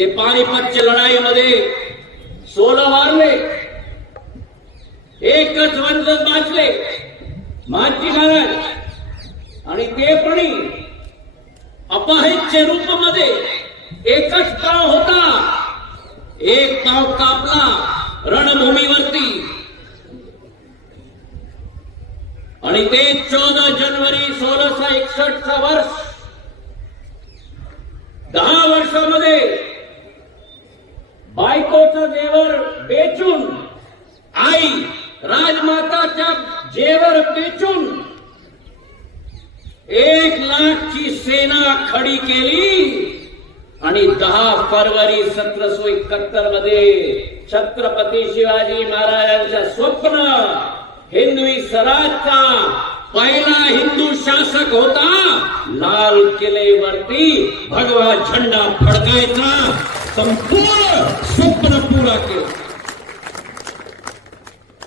ते पानिपतच्या लढाईमध्ये 16 वारले, एकच वंशज वाचले महाजी महाराज, आणि ते पण अपाहिजच्या रूपामध्ये एकच पाव होता, एक पाव कापला रणभूमीवरती, आणि ते 14 जानेवारी 1661 वर्ष, 10 वर्षामध्ये बायकोचं जेवर बेचून, आई राजमाताच्या जेवर बेचून 1 लाखची सेना खडी केली, आणि 10 फरवरी 1771 मध्ये छत्रपती शिवाजी महाराजांचं स्वप्न हिंदवी स्वराज्याचा पहिला हिंदू शासक होता, लाल किल्ल्यावरती भगवा झेंडा फडकायचा संपूर्ण स्वप्न पूरा केलं.